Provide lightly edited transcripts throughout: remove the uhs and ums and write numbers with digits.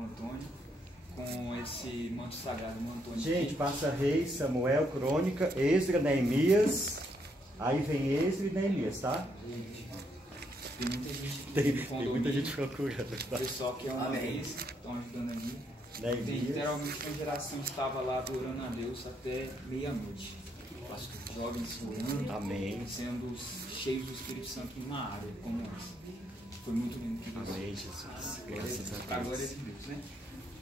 Antônio, com esse manto sagrado do Antônio. Gente, passa Reis, Samuel, Crônica, Esdra, Neemias. Aí vem Esdra e Neemias, tá? Tem muita gente Tem muita gente procurando. Tá? O pessoal que é uma vez, estão ajudando ali. Neemias. Tem literalmente uma geração que estava lá adorando a Deus até meia-noite. Jovens orando, Amém. sendo cheios do Espírito Santo numa área como essa. Foi muito lindo. Amém, Jesus. Graças a Glória Deus. de Deus, né?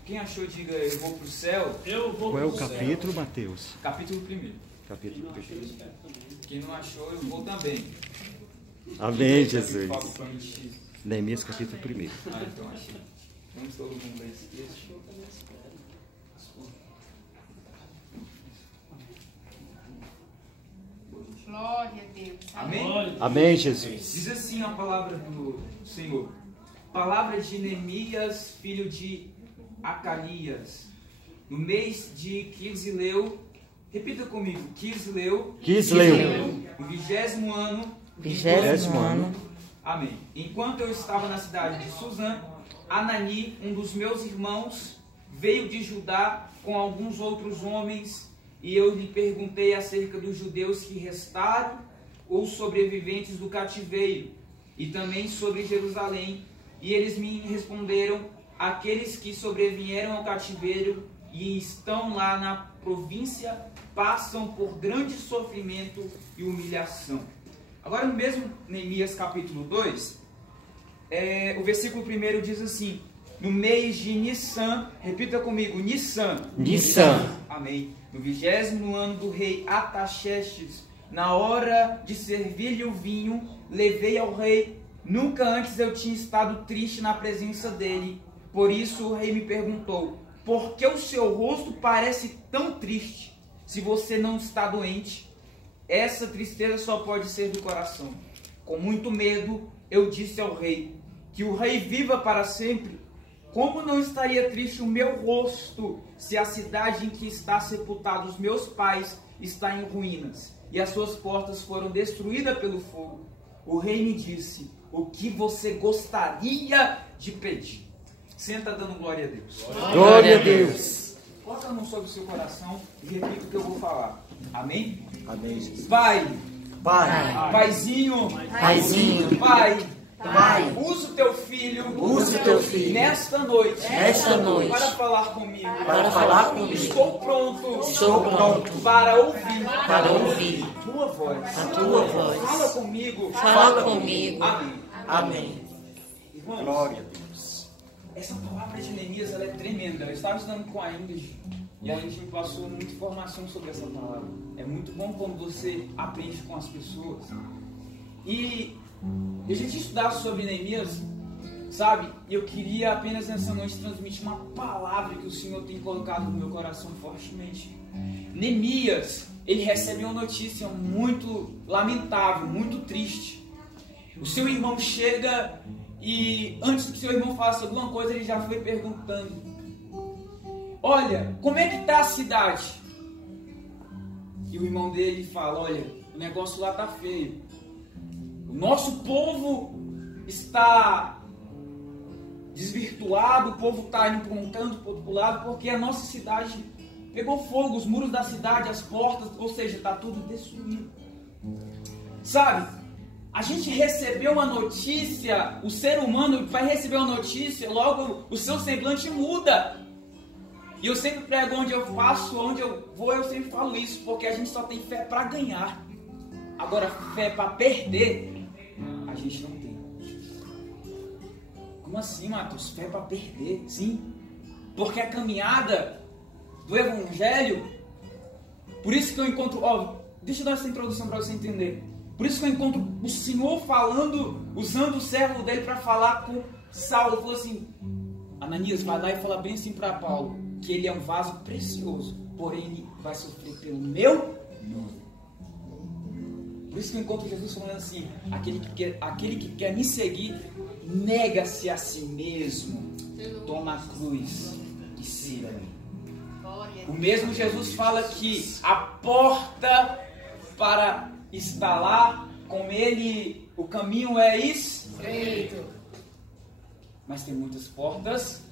Quem achou, diga, eu vou para o céu. Eu vou. Qual é o capítulo, Mateus? Capítulo 1. Capítulo 1. Quem não achou, eu vou também. Amém, Jesus. Foco pra gente. Neemias, capítulo 1. Ah, então achei. Vamos todo mundo ler esse texto. Glória a Deus. Amém? Amém, Jesus. Diz assim a palavra do Senhor. Palavra de Neemias, filho de Acalias. No mês de Quisleu, repita comigo, Quisleu. No 20º ano. 20º ano. Amém. Enquanto eu estava na cidade de Suzã, Anani, um dos meus irmãos, veio de Judá com alguns outros homens, e eu lhe perguntei acerca dos judeus que restaram ou sobreviventes do cativeiro, e também sobre Jerusalém. E eles me responderam: aqueles que sobrevieram ao cativeiro e estão lá na província passam por grande sofrimento e humilhação. Agora, no mesmo Neemias capítulo 2, o versículo 1 diz assim: no mês de Nissan, repita comigo, Nissan. Amém. No 20º ano do rei Ataxerxes, na hora de servir-lhe o vinho, levei ao rei. Nunca antes eu tinha estado triste na presença dele. Por isso o rei me perguntou: por que o seu rosto parece tão triste, se você não está doente? Essa tristeza só pode ser do coração. Com muito medo, eu disse ao rei: que o rei viva para sempre. Como não estaria triste o meu rosto, se a cidade em que está sepultados meus pais está em ruínas, e as suas portas foram destruídas pelo fogo? O rei me disse: o que você gostaria de pedir? Senta dando glória a Deus. Glória a Deus. Coloca a mão sobre o seu coração e repita o que eu vou falar. Amém? Amém, Jesus. Pai, Paizinho, Pai, Pai, usa o teu filho, nesta noite, para falar comigo, estou pronto, para ouvir, a tua voz, fala comigo, amém. Irmãos, Glória a Deus. essa palavra de Neemias, ela é tremenda. Eu estava estudando com a Ingrid e a Ingrid me passou muita informação sobre essa palavra. É muito bom quando você aprende com as pessoas. E a gente estudar sobre Neemias, sabe? Eu queria apenas nessa noite transmitir uma palavra que o Senhor tem colocado no meu coração fortemente. Neemias, ele recebe uma notícia muito lamentável, muito triste. O seu irmão chega e antes que seu irmão faça alguma coisa, ele já foi perguntando: olha, como é que está a cidade? E o irmão dele fala: olha, o negócio lá está feio. O nosso povo está desvirtuado, o povo está indo para o outro lado, porque a nossa cidade pegou fogo, os muros da cidade, as portas, ou seja, está tudo destruído. Sabe, a gente recebeu uma notícia, o ser humano vai receber uma notícia, logo o seu semblante muda. E eu sempre prego onde eu faço, onde eu vou, eu sempre falo isso, porque a gente só tem fé para ganhar. Agora, fé para perder, a gente não tem. Como assim, Matheus? Fé para perder? Sim. Porque a caminhada do Evangelho, por isso que eu encontro, deixa eu dar essa introdução para você entender. Por isso que eu encontro o Senhor falando, usando o servo dele para falar com Saulo. Ele falou assim: Ananias, vai lá e fala bem assim para Paulo, que ele é um vaso precioso, porém ele vai sofrer pelo meu nome. Por isso que eu encontro Jesus falando assim: aquele que quer me seguir, nega-se a si mesmo, toma a cruz e siga-me. O mesmo Jesus fala que a porta para estar lá com ele, o caminho é estreito, mas tem muitas portas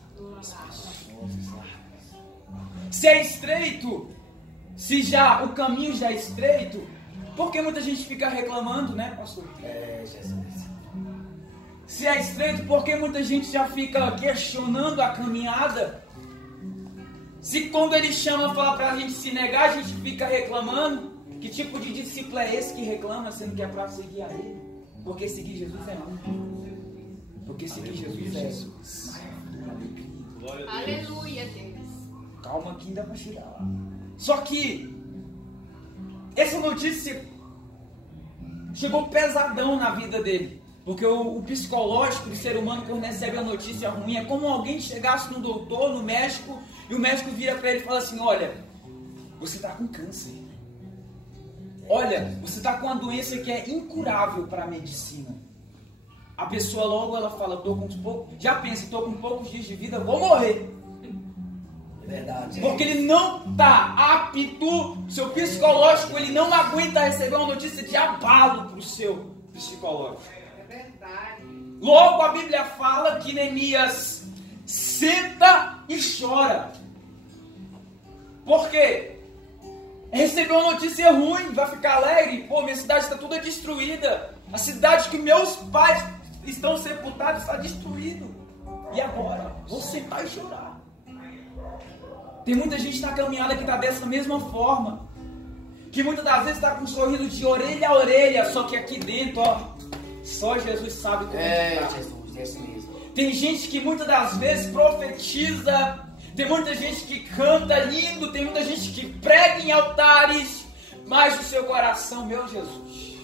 Se é estreito, se já o caminho já é estreito, por que muita gente fica reclamando, né, pastor? Se é estreito, por que muita gente já fica questionando a caminhada? Se quando ele chama, fala pra gente se negar, a gente fica reclamando. Que tipo de discípulo é esse que reclama, sendo que é pra seguir a ele? Porque seguir Jesus é um. Porque seguir Jesus é Aleluia, Deus. Calma que ainda vai chegar lá. Só que essa notícia chegou pesadão na vida dele. Porque o psicológico do ser humano, quando recebe a notícia ruim, é como alguém chegasse no doutor, no médico, e o médico vira para ele e fala assim: olha, você está com câncer. Olha, você está com uma doença que é incurável para a medicina. A pessoa logo ela fala: já pensa, estou com poucos dias de vida, vou morrer. É verdade. Porque ele não está apto, seu psicológico, ele não aguenta receber uma notícia de abalo para o seu psicológico. Logo a Bíblia fala que Neemias senta e chora. Por quê? Recebeu uma notícia ruim, vai ficar alegre. Pô, minha cidade está toda destruída. A cidade que meus pais estão sepultados está destruída. E agora? Vou sentar e chorar. Tem muita gente na caminhada que está dessa mesma forma. Que muitas das vezes está com um sorriso de orelha a orelha, só que aqui dentro, ó, só Jesus sabe como está. Jesus, é isso mesmo. Tem gente que muitas das vezes profetiza, tem muita gente que canta lindo, tem muita gente que prega em altares, mas o seu coração, meu Jesus.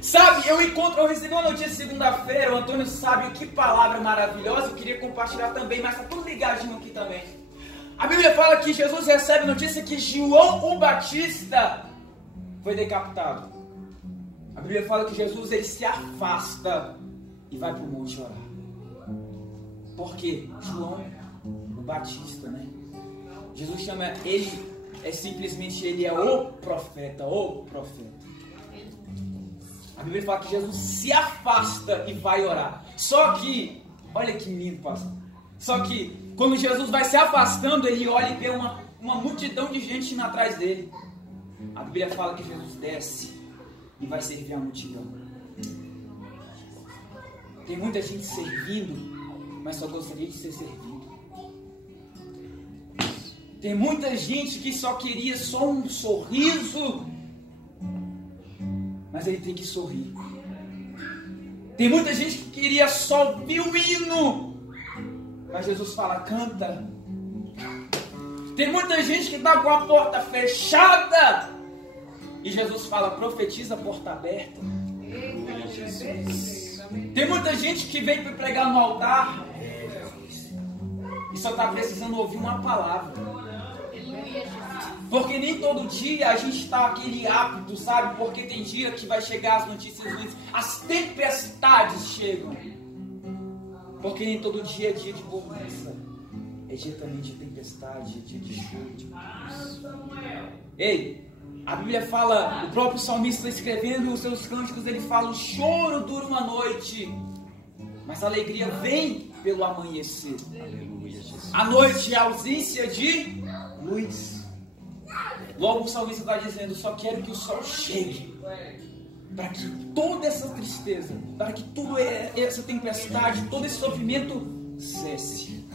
Sabe, eu recebi uma notícia segunda-feira, o Antônio sabe que palavra maravilhosa, eu queria compartilhar também, mas está tudo ligadinho aqui também. A Bíblia fala que Jesus recebe notícia que João o Batista foi decapitado. A Bíblia fala que Jesus ele se afasta e vai para o monte orar. Por quê? João o Batista, né? Jesus chama ele, simplesmente ele é o profeta, o profeta. A Bíblia fala que Jesus se afasta e vai orar. Só que, olha que lindo, pastor. Só que, quando Jesus vai se afastando, ele olha e vê uma multidão de gente indo atrás dele. A Bíblia fala que Jesus desce e vai servir a multidão. Tem muita gente servindo, mas só gostaria de ser servido. Tem muita gente que só queria só um sorriso, mas ele tem que sorrir. Tem muita gente que queria só ouvir o hino, mas Jesus fala: canta. Tem muita gente que está com a porta fechada e Jesus fala: profetiza a porta aberta. Tem muita gente que vem para pregar no altar e só está precisando ouvir uma palavra. Porque nem todo dia a gente está aquele apto, sabe? Porque tem dia que vai chegar as notícias ruins, as tempestades chegam. Porque nem todo dia é dia de bonança, é dia também de tempestade, é dia de chuva. Ei, a Bíblia fala, o próprio salmista escrevendo os seus cânticos, ele fala: o choro dura uma noite, mas a alegria vem pelo amanhecer. Aleluia, Jesus. A noite é a ausência de luz. Logo o salmista está dizendo: só quero que o sol chegue, para que toda essa tristeza, para que toda essa tempestade, todo esse sofrimento cesse.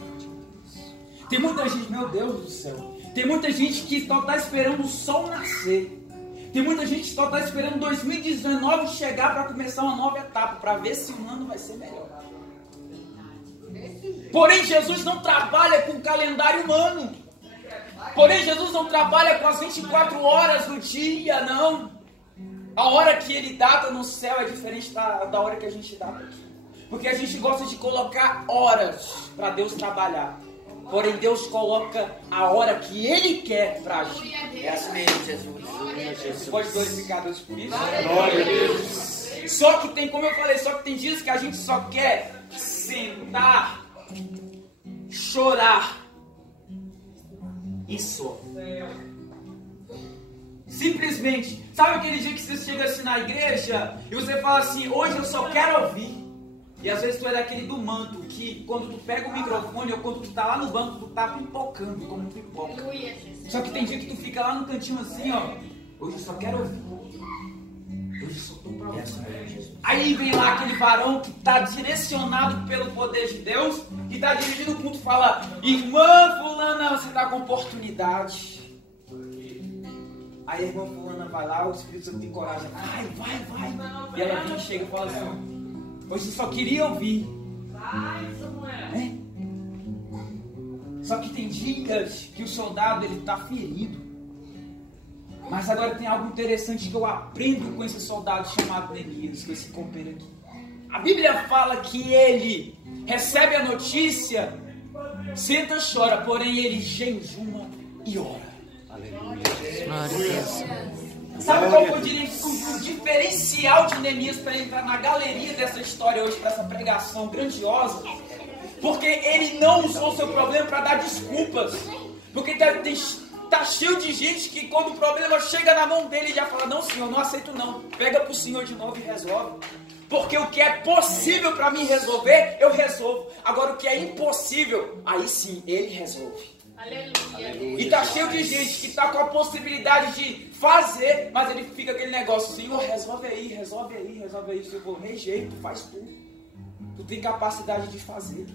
Tem muita gente, meu Deus do céu, tem muita gente que só está esperando o sol nascer. Tem muita gente que só está esperando 2019 chegar para começar uma nova etapa, para ver se o ano vai ser melhor. Porém, Jesus não trabalha com o calendário humano. Porém, Jesus não trabalha com as 24 horas do dia, não. A hora que ele data no céu é diferente da hora que a gente data aqui. Porque a gente gosta de colocar horas para Deus trabalhar. Porém, Deus coloca a hora que Ele quer para agir. É assim mesmo, Jesus. Você pode glorificar Deus por isso? Glória a Deus. Só que tem, como eu falei, só que tem dias que a gente só quer sentar, chorar e só. Simplesmente, sabe aquele dia que você chega assim na igreja e você fala assim: hoje eu só quero ouvir. E às vezes tu é daquele do manto, que quando tu pega o microfone ou quando tu tá lá no banco, tu tá pipocando como um pipoca. Só que tem dia que tu fica lá no cantinho assim, ó. Hoje eu só quero ouvir. Hoje eu só tô pra ouvir. Aí vem lá aquele varão que tá direcionado pelo poder de Deus, que tá dirigindo o culto e fala: irmã fulana, você tá com oportunidade. Aí a irmã fulana vai lá, o Espírito Santo tem coragem. Ai, vai. E ela vem, chega e fala assim: hoje eu só queria ouvir. É? Só que tem dias que o soldado ele tá ferido. Mas agora tem algo interessante que eu aprendo com esse soldado chamado Neemias, com esse companheiro aqui. A Bíblia fala que ele recebe a notícia, senta e chora, porém ele jejuma e ora. Sabe qual foi o diferencial de Neemias para entrar na galeria dessa história hoje, para essa pregação grandiosa? Porque ele não usou o seu problema para dar desculpas. Porque tá cheio de gente que quando o problema chega na mão dele, já fala: não, senhor, não aceito não. Pega pro senhor de novo e resolve. Porque o que é possível para mim resolver, eu resolvo. Agora o que é impossível, aí sim, ele resolve. Aleluia. E tá cheio de gente que tá com a possibilidade de fazer, mas ele fica aquele negócio: senhor, resolve aí. Eu vou rejeito, faz tu. Tu tem capacidade de fazer.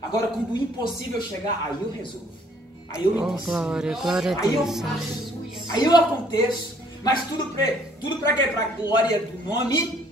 Agora quando o impossível chegar, aí eu resolvo. Aí eu me glória a Deus. Aí eu faço. Aí eu aconteço. Mas tudo pra quê? Pra glória do nome.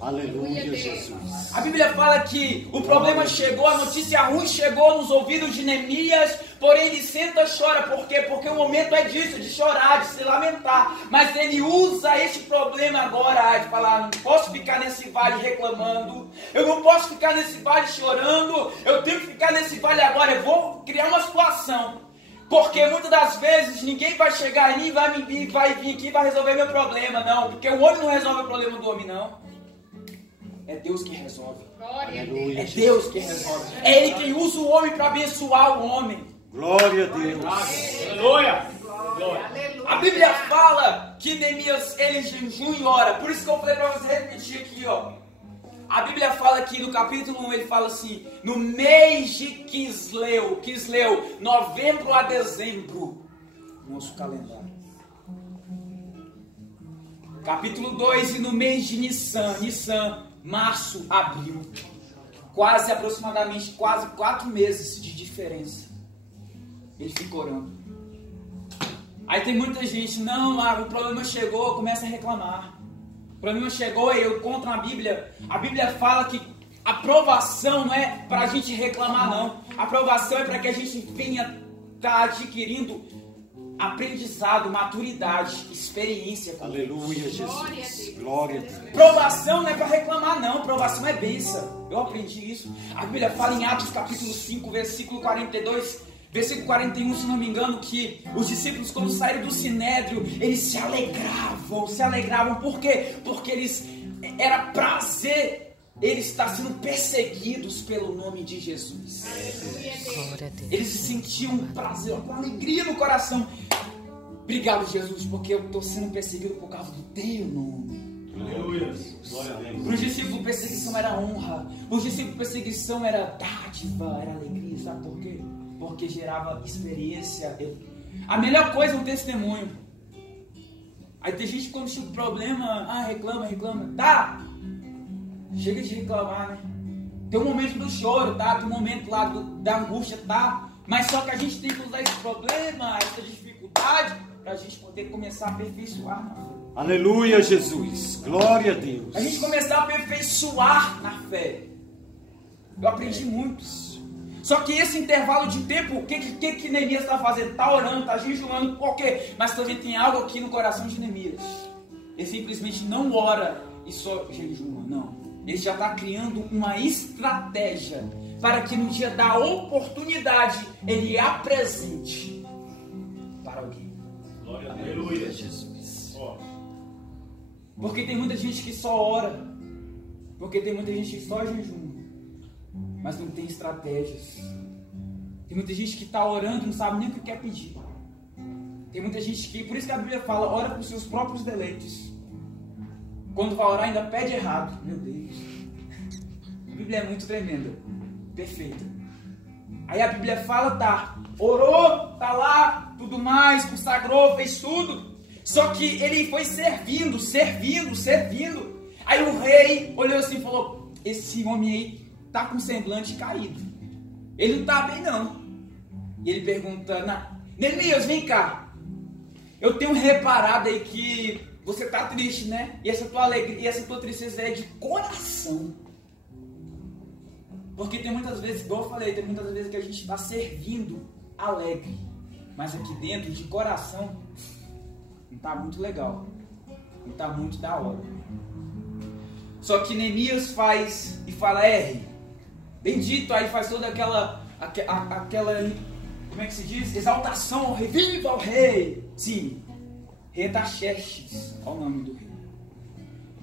Aleluia, Jesus. A Bíblia fala que o problema chegou, a notícia ruim chegou nos ouvidos de Neemias, porém ele senta e chora. Por quê? Porque o momento é disso, de chorar, de se lamentar. Mas ele usa este problema agora de falar: não posso ficar nesse vale reclamando, eu não posso ficar nesse vale chorando, eu tenho que ficar nesse vale agora, eu vou criar uma situação. Porque muitas das vezes ninguém vai chegar em mim, vai vir aqui e vai resolver meu problema, não. Porque o homem não resolve o problema do homem, não. É Deus que resolve. Aleluia, é Deus que resolve. É Ele quem usa o homem para abençoar o homem. Glória a Deus. Aleluia. A Bíblia fala que Neemias ele jejum e ora. Por isso que eu falei para você repetir aqui, ó. A Bíblia fala aqui no capítulo 1, ele fala assim: no mês de Quisleu, novembro a dezembro, nosso calendário. Capítulo 2, e no mês de Nissan, março, abril. Aproximadamente 4 meses de diferença. Ele fica orando. Aí tem muita gente: não, o problema chegou, começa a reclamar. O problema chegou e eu contra a Bíblia. A Bíblia fala que a aprovação não é para a gente reclamar, não. A aprovação é para que a gente venha estar adquirindo aprendizado, maturidade, experiência. Aleluia, Jesus. Glória a Deus. Provação não é para reclamar, não. Provação é bênção. Eu aprendi isso. A Bíblia fala em Atos capítulo 5, versículo 42, versículo 41, se não me engano, que os discípulos, quando saíram do Sinédrio, eles se alegravam. Por quê? Porque era prazer eles estar sendo perseguidos pelo nome de Jesus. Eles sentiam prazer, uma alegria no coração. Obrigado, Jesus, porque eu estou sendo perseguido por causa do teu nome. Aleluia. Para os discípulos, perseguição era honra. Para os discípulos, perseguição era dádiva, era alegria. Sabe por quê? Porque gerava experiência. A melhor coisa é um testemunho. Aí tem gente que quando chega o problema, reclama. Tá, chega de reclamar, né? Tem um momento do choro, tá? Tem um momento lá da angústia, tá? Mas só que a gente tem que usar esse problema, essa dificuldade, pra gente poder começar a aperfeiçoar na fé. Aleluia, Jesus. Glória a Deus. A gente começar a aperfeiçoar na fé. Eu aprendi muitos. Só que esse intervalo de tempo, o que Neemias está fazendo? Está orando, está jejuando, por quê? Mas também tem algo aqui no coração de Neemias. Ele simplesmente não ora e só jejua, não. Ele já está criando uma estratégia para que no dia da oportunidade ele apresente para alguém. Glória a Deus. Aleluia, Jesus. Porque tem muita gente que só ora. Porque tem muita gente que só jejuma, mas não tem estratégias. Tem muita gente que está orando e não sabe nem o que quer pedir. Tem muita gente que, por isso que a Bíblia fala, ora para os seus próprios deleites. Quando vai orar ainda pede errado. Meu Deus. Bíblia é muito tremenda. Perfeita. Aí a Bíblia fala, tá, orou, tá lá, tudo mais, consagrou, fez tudo. Só que ele foi servindo. Aí o rei olhou assim e falou, esse homem aí tá com semblante caído. Ele não tá bem não. E ele pergunta, Neemias, vem cá. Eu tenho reparado aí que você tá triste, né? E essa tua alegria, e essa tua tristeza é de coração. Porque tem muitas vezes, igual eu falei, tem muitas vezes que a gente está servindo alegre. Mas aqui dentro, de coração, não está muito legal. Não está muito da hora. Só que Neemias faz e fala, rei, bendito, aí faz toda aquela, como é que se diz? Exaltação ao rei, viva ao rei. Sim, rei Artaxerxes, olha o nome do rei.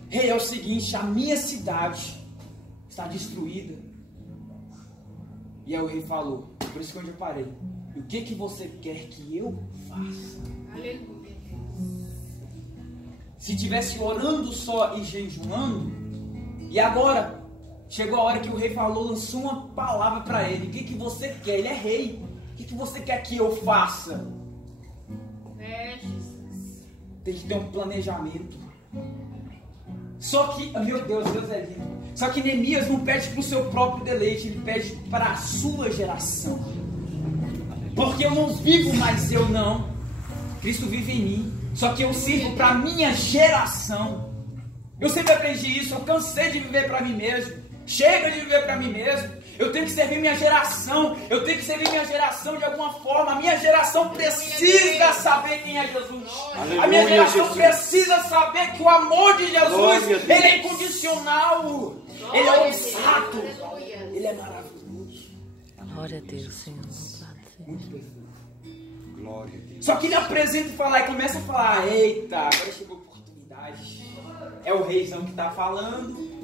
Rei, é o seguinte, a minha cidade está destruída. E aí o rei falou, por isso que eu parei. O que você quer que eu faça? Aleluia. Se tivesse orando só e jejuando, e agora chegou a hora que o rei falou, lançou uma palavra para ele. O que você quer? Ele é rei. O que você quer que eu faça? Jesus. Tem que ter um planejamento. Só que, meu Deus, Deus é lindo. Só que Neemias não pede para o seu próprio deleite, ele pede para a sua geração. Porque eu não vivo mais eu não. Cristo vive em mim. Só que eu sirvo para a minha geração. Eu sempre aprendi isso, eu cansei de viver para mim mesmo. Chega de viver para mim mesmo. Eu tenho que servir minha geração. Eu tenho que servir minha geração de alguma forma. A minha geração precisa saber quem é Jesus. Aleluia, a minha geração Jesus. precisa saber que o amor de Jesus, Glória, ele é incondicional. Ele é ousado. Aleluia. Ele é maravilhoso. Glória a Deus, Senhor. Muito perfeito. Glória a Deus. Só que ele apresenta e fala, e começa a falar, eita, agora chegou a oportunidade. É o reizão que está falando.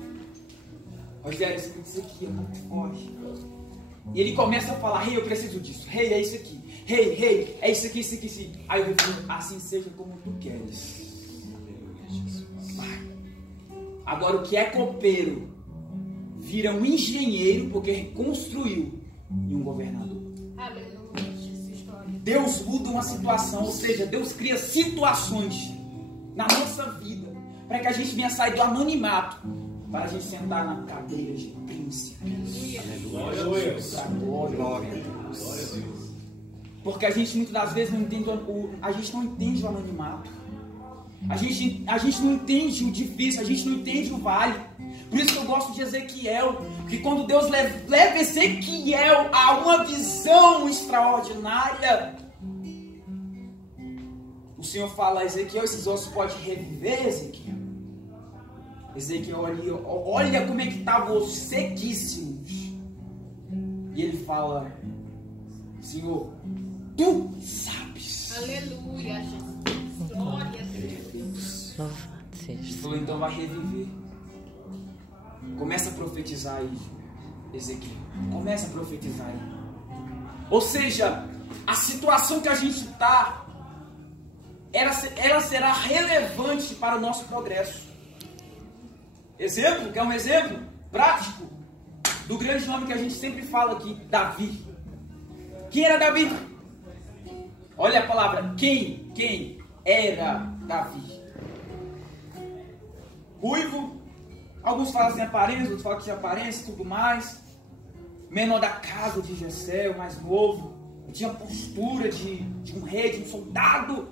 Rogério, isso aqui é muito forte. E ele começa a falar, rei, eu preciso disso. Rei, é isso aqui. Rei, é isso aqui, isso aqui, isso aqui. Aí eu falo, assim seja como tu queres. Agora o que é copeiro vira um engenheiro porque reconstruiu em um governador. Aleluia. Essa história. Deus muda uma situação, ou seja, Deus cria situações na nossa vida para que a gente venha sair do anonimato, para a gente sentar na cadeira de príncipe. Aleluia. Glória a Deus. Porque a gente muitas das vezes não entende a gente não entende o anonimato. A gente não entende o difícil, a gente não entende o vale. Por isso que eu gosto de Ezequiel, que quando Deus leva Ezequiel a uma visão extraordinária, o Senhor fala a Ezequiel, esses ossos podem reviver, Ezequiel. Ezequiel ali, olha como é que estavam sequíssimos. E ele fala, Senhor, tu sabes. Aleluia, Jesus. Glória a Deus. Louvado seja. Ele falou, então vai reviver. Começa a profetizar aí, Ezequiel. Começa a profetizar aí. Ou seja, a situação que a gente está, ela será relevante para o nosso progresso. Exemplo, quer um exemplo prático do grande nome que a gente sempre fala aqui, Davi. Quem era Davi? Olha a palavra, quem era Davi? Ruivo, alguns falam assim aparência, outros falam que tinha aparência e tudo mais. Menor da casa de Jessé, o mais novo. Tinha postura de um rei, de um soldado.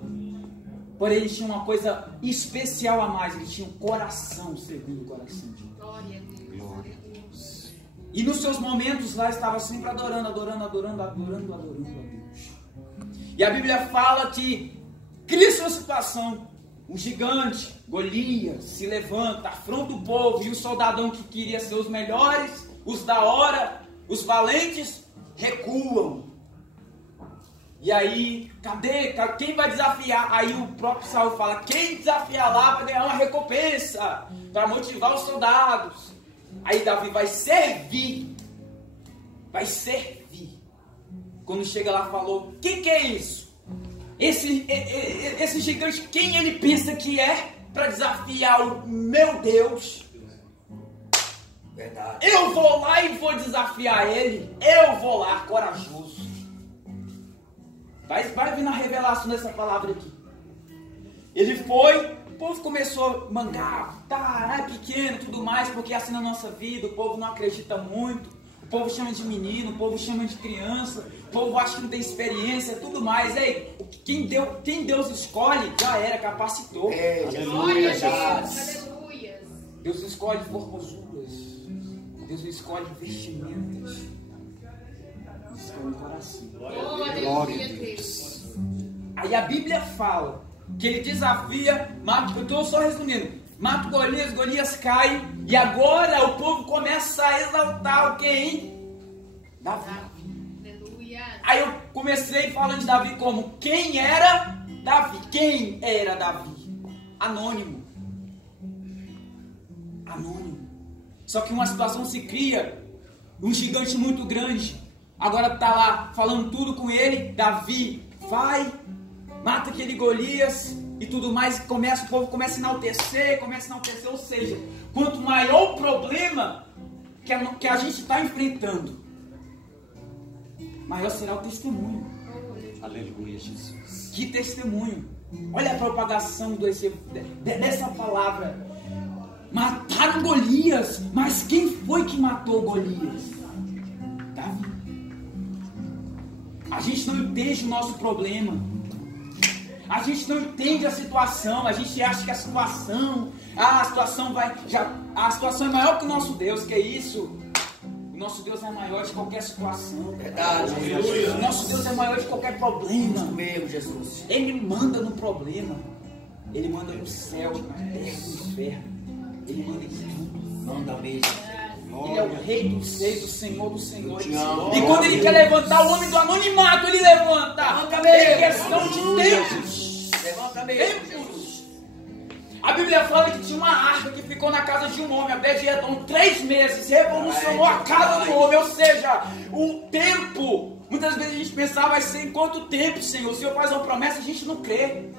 Porém, ele tinha uma coisa especial a mais. Ele tinha um coração segundo o coração de Deus. Glória a Deus. E nos seus momentos lá estava sempre adorando a Deus. E a Bíblia fala que cria-se uma situação. Um gigante, Golias, se levanta, afronta o povo. E o soldadão que queria ser os melhores, os da hora, os valentes, recuam. E aí, cadê? Quem vai desafiar? Aí o próprio Saul fala, quem desafiar lá vai ganhar uma recompensa, para motivar os soldados. Aí Davi vai servir. Quando chega lá, falou, quem que é isso? Esse gigante, quem ele pensa que é para desafiar o meu Deus? Verdade. Eu vou lá e vou desafiar ele. Eu vou lá, corajoso. Vai vir na revelação dessa palavra aqui. Ele foi, o povo começou a mangar, tá, é pequeno e tudo mais, porque é assim na nossa vida, o povo não acredita muito, o povo chama de menino, o povo chama de criança, o povo acha que não tem experiência, tudo mais. Ei, quem Deus escolhe, já era, capacitou. Glória a Deus. Aleluia. Aleluia. Deus escolhe formosuras, Deus escolhe vestimentas, Deus escolhe coração. Glória a Deus. Aí a Bíblia fala que ele desafia, eu estou só resumindo, mata Golias, Golias cai, e agora o povo começa a exaltar o quem? Davi. Aleluia. Aí eu comecei falando de Davi como, quem era Davi? Quem era Davi? Anônimo. Anônimo. Só que uma situação se cria, um gigante muito grande, agora está lá falando tudo com ele, Davi, vai, mata aquele Golias e tudo mais, o povo começa a enaltecer, ou seja, quanto maior o problema que a gente está enfrentando, maior será o testemunho. Aleluia, Jesus. Que testemunho! Olha a propagação dessa palavra. Mataram Golias, mas quem foi que matou Golias? Davi. A gente não entende o nosso problema. A gente não entende a situação. A gente acha que a situação é maior que o nosso Deus. Que é isso? O nosso Deus é maior de qualquer situação. Verdade. O nosso Deus é maior de qualquer problema. Isso mesmo, Jesus. Ele manda no problema. Ele manda no céu, na terra, no inferno. Ele manda em tudo. Manda mesmo. Ele é o rei dos reis, o senhor dos senhores. Te amo. E quando ele quer levantar o homem do anonimato, ele levanta. Levanta É mesmo. questão de tempos. Levanta mesmo, Tempos. Jesus. A Bíblia fala que tinha uma arca que ficou na casa de um homem, Obed-Edom, 3 meses, revolucionou a casa do homem. Ou seja, o tempo. Muitas vezes a gente pensava, vai ser em quanto tempo, Senhor? O Senhor faz uma promessa, a gente não crê.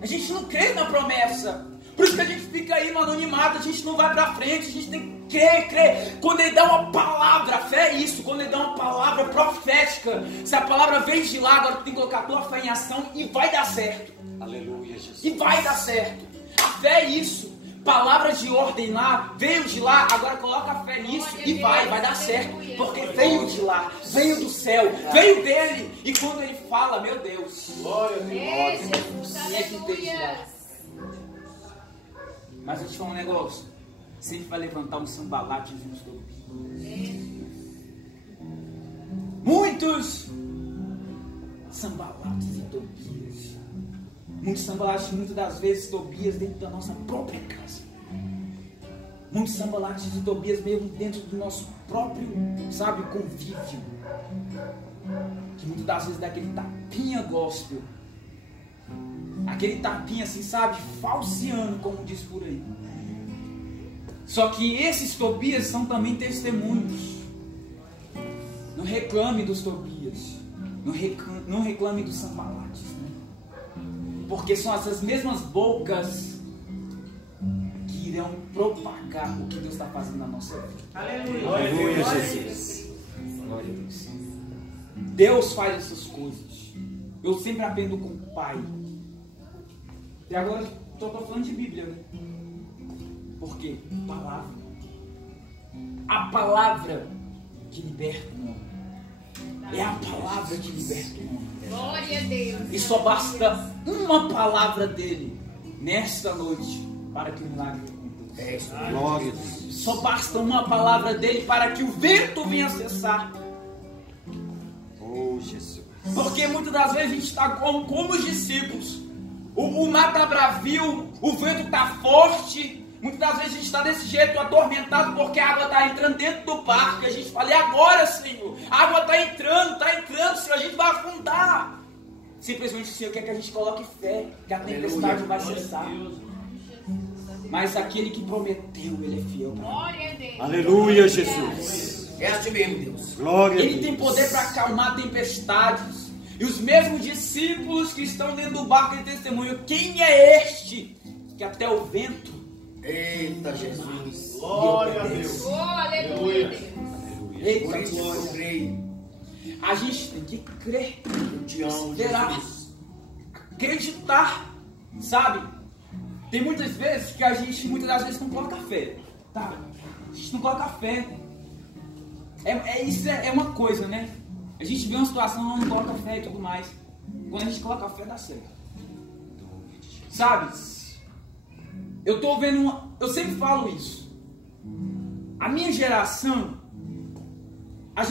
A gente não crê na promessa. Por isso que a gente fica aí no anonimato, a gente não vai pra frente, a gente tem que crer. Quando ele dá uma palavra, a fé é isso, quando ele dá uma palavra profética, se a palavra vem de lá, agora tu tem que colocar a tua fé em ação e vai dar certo. Aleluia, Jesus. E vai dar certo. A fé é isso. Palavra de ordem lá, veio de lá, agora coloca a fé nisso e vai dar certo. Porque veio de lá, veio do céu, veio dele. E quando ele fala, meu Deus, glória a É, Deus. Jesus. Quem é que entende lá? Aleluia. Mas eu te falo um negócio, sempre vai levantar um sambalate de uns Tobias. Muitos sambalates e Tobias. Muitos sambalates, muitas das vezes Tobias dentro da nossa própria casa. Muitos sambalates e Tobias mesmo dentro do nosso próprio, sabe, convívio. Que muitas das vezes dá aquele tapinha gospel. Aquele tapinha assim, sabe, falseando, como diz por aí. Só que esses Tobias são também testemunhos. Não reclame dos Tobias. Não reclame dos sambalates, né? Porque são essas mesmas bocas que irão propagar o que Deus está fazendo na nossa vida. Aleluia, Jesus. Glória a Deus. Deus faz essas coisas. Eu sempre aprendo com o Pai. E agora estou falando de Bíblia, né? Por quê? Palavra. A palavra que liberta o homem. É a palavra que liberta o homem. Glória a Deus. E só basta uma palavra dele nesta noite para que o milagre aconteça. É isso. Glória a Deus. Só basta uma palavra dele para que o vento venha cessar. Oh, Jesus. Porque muitas das vezes a gente está como os discípulos. O mar está bravio, o vento está forte. Muitas das vezes a gente está desse jeito, atormentado, porque a água está entrando dentro do barco. E a gente fala, e agora, Senhor? A água está entrando, Senhor, a gente vai afundar. Simplesmente o Senhor quer que a gente coloque fé, que a tempestade vai cessar. Mas aquele que prometeu, ele é fiel. Glória a Deus. Aleluia, Jesus. É assim mesmo, Deus. Glória a Deus. Ele tem poder para acalmar tempestades. E os mesmos discípulos que estão dentro do barco de testemunho, quem é este que até o vento Eita, Jesus. Glória a Deus. Oh, aleluia, Deus. Eita, Por isso eu glória. creio. A gente tem que crer, Eu te amo, esperar, Jesus. acreditar, sabe? Tem muitas vezes que a gente, muitas das vezes, não coloca fé, tá? A gente não coloca fé. Isso é uma coisa, né? A gente vê uma situação, não coloca fé e tudo mais. Quando a gente coloca fé, dá certo. Sabe? Eu tô vendo eu sempre falo isso. A minha geração, a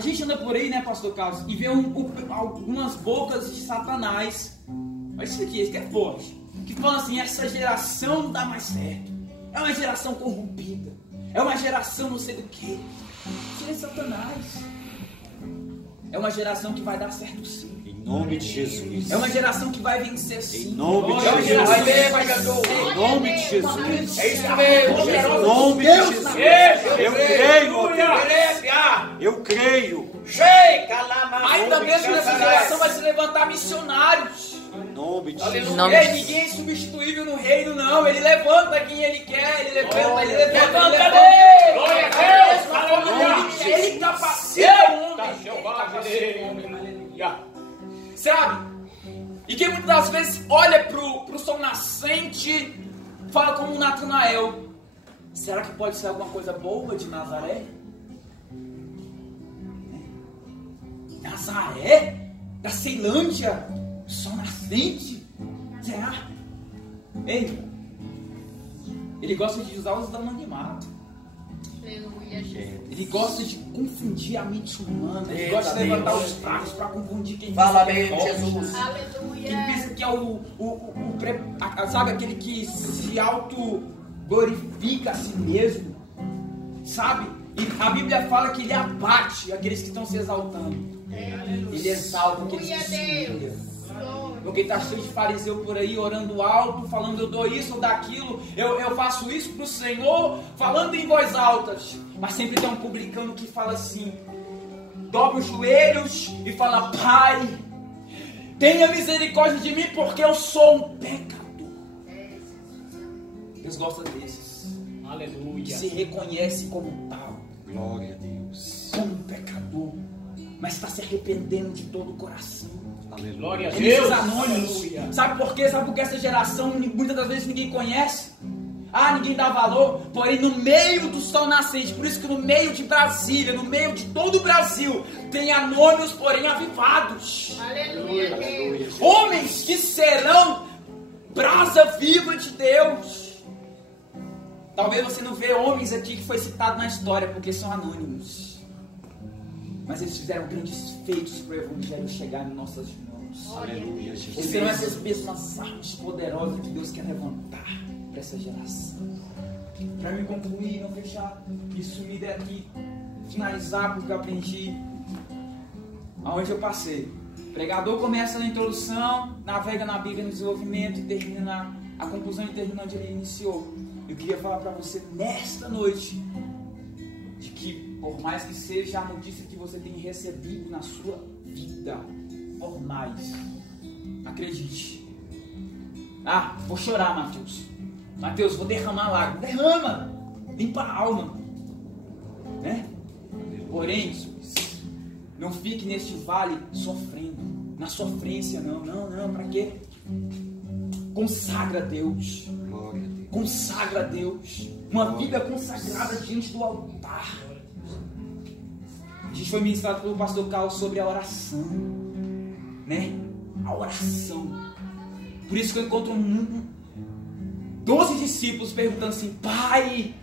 gente anda por aí, né, Pastor Carlos, e vê algumas bocas de Satanás. Olha isso aqui é forte. Que falam assim, essa geração não dá mais certo. É uma geração corrompida. É uma geração não sei do que. Isso é Satanás. É uma geração que vai dar certo sim. Em nome de Jesus. É uma geração que vai vencer sim. Em nome de É uma Jesus. geração Vai ver, que vai vai ganhar. Em nome de Jesus. É isso mesmo, Em nome de Jesus. Eu creio, ó Deus. Eu creio. ainda mesmo nessa geração vai se levantar missionários. Em nome de Em Jesus. nome Ei, de ninguém é substituível no reino, não. Ele levanta quem ele quer, ele levanta, ele levanta. Glória a Deus. Ele capacita o homem. Aleluia. Sabe? E quem muitas das vezes olha pro sol nascente, fala como um Natanael: será que pode ser alguma coisa boa de Nazaré? Nazaré? Da Ceilândia? Sol nascente? Será? Ei, ele gosta de usar os anonimato. Aleluia, Jesus. Ele gosta de confundir a mente humana. Ele Eita, gosta de levantar Deus. os fracos para confundir quem Fala pensa que é bem, forte. Jesus. Quem Aleluia. pensa que é sabe, aquele que se auto-glorifica a si mesmo, sabe? E a Bíblia fala que ele abate aqueles que estão se exaltando. Ele exalta aqueles que se humilham. Porque está cheio de fariseu por aí orando alto, falando eu dou isso ou daquilo, eu faço isso para o Senhor, falando em voz altas. Mas sempre tem um publicano que fala assim, dobra os joelhos e fala: Pai, tenha misericórdia de mim porque eu sou um pecador. Deus gosta desses, que Aleluia. se reconhece como tal, Glória a Deus. como um pecador, mas está se arrependendo de todo o coração. Aleluia. Glória a Esses Deus. anônimos, Aleluia. sabe por quê? Sabe por que essa geração muitas das vezes ninguém conhece? Ninguém dá valor, porém no meio do sol nascente, por isso que no meio de Brasília, no meio de todo o Brasil, tem anônimos, porém avivados. Aleluia, Deus. Homens que serão brasa viva de Deus. Talvez você não vê homens aqui que foi citado na história porque são anônimos, mas eles fizeram grandes feitos para o Evangelho chegar em nossas mãos. Aleluia, E Jesus. serão essas mesmas armas poderosas que Deus quer levantar para essa geração. Para me concluir, não fechar isso, me der aqui, finalizar, porque eu aprendi aonde eu passei. O pregador começa na introdução, navega na Bíblia no desenvolvimento e termina a conclusão e termina onde ele iniciou. Eu queria falar para você nesta noite de que, por mais que seja a notícia que você tem recebido na sua vida, por mais, acredite. Vou chorar, Mateus. Mateus, vou derramar lágrimas. Derrama! Limpa a alma. Né? Porém, não fique neste vale sofrendo. Na sofrência, não. Não, para quê? Consagra a Deus. Glória a Deus. Consagra a Deus. Uma vida consagrada diante do altar. A gente foi ministrado pelo pastor Carlos sobre a oração, né? A oração. Por isso que eu encontro 12 discípulos perguntando assim: Pai,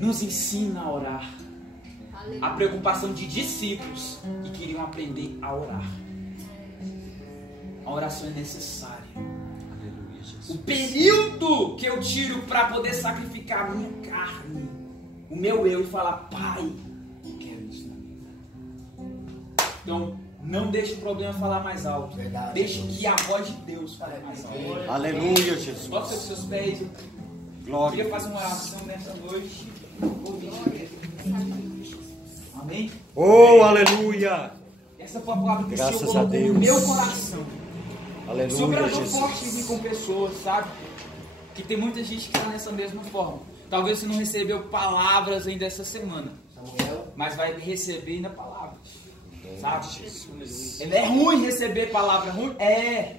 nos ensina a orar. A preocupação de discípulos que queriam aprender a orar. A oração é necessária. Aleluia, Jesus. O período que eu tiro para poder sacrificar a minha carne, o meu eu, e falar: Pai, eu quero isso na minha vida. Então, não deixe o problema falar mais alto. Verdade. Deixe que a voz de Deus fale mais alto. Aleluia, Jesus. Coloque os seus pés. Eu Glória. queria fazer uma oração nessa noite. Amém? Oh, aleluia. Essa foi a palavra que Graças o Senhor colocou a Deus. no meu coração. O Senhor Aleluia, bradou Jesus. forte em mim com pessoas, sabe? que tem muita gente que está nessa mesma forma. Talvez você não recebeu palavras ainda essa semana, mas vai receber ainda palavras, sabe? É ruim receber palavra ruim? É,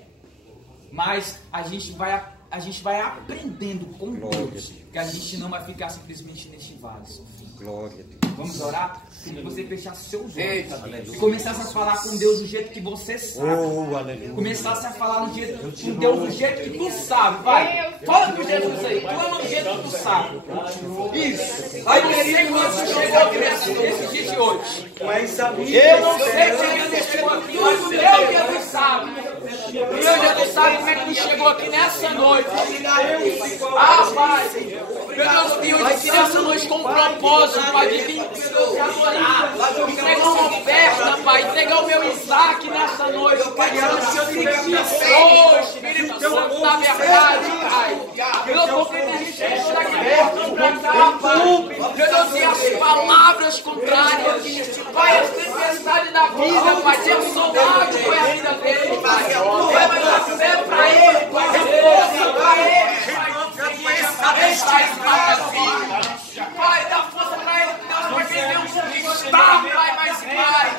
mas a gente vai aprendendo com Deus, que a gente não vai ficar simplesmente neste vale. Glória a Deus. Vamos orar? Queria que você fechasse seus olhos e começasse a falar com Deus do jeito que você sabe. Começasse a falar com Deus do jeito que tu sabe. Vai, fala com Jesus aí, clama do jeito que tu sabe. Isso. Aí você que chegou aqui nesse dia de hoje. Eu não sei quem você chegou aqui, mas o meu Jesus sabe. O meu Jesus sabe como é que tu chegou aqui nessa noite. Ah, Pai, meu Deus, eu aqui nessa noite com um propósito, Pai, de vir te adorar, entregar uma oferta, Pai, entregar o meu Isaac nessa noite, Pai. Oh, Espírito Santo da verdade, Pai. Eu estou crendo que tem gente aqui perto para dar, Pai. Eu Deus, as palavras contrárias, Pai, as tempestades da vida, Pai, tem assolado, Pai, a vida dele, Pai. Vai mais dar fé para ele, Pai, força para ele, Pai, dá força para ele, Deus, porque ele tem um conquistar, Pai, mais mais.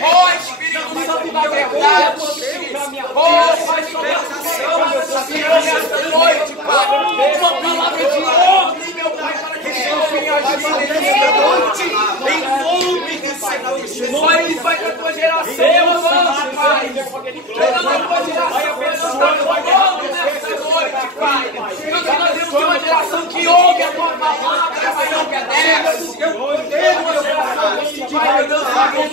Oh, Espírito Santo da verdade, oh, Pai, sobre a Senhor, nessa noite, Pai, uma palavra de ordem, meu Pai, para que o Senhor venha agir nessa noite, em nome do Senhor. Pai, ele vai da tua geração, avança, Pai, toda a tua geração, Deus, está falando nessa noite, Pai. Deus, nós temos uma geração que ouve a tua palavra, Pai, não obedece. Deus, uma geração que vai, Deus, vai, Deus,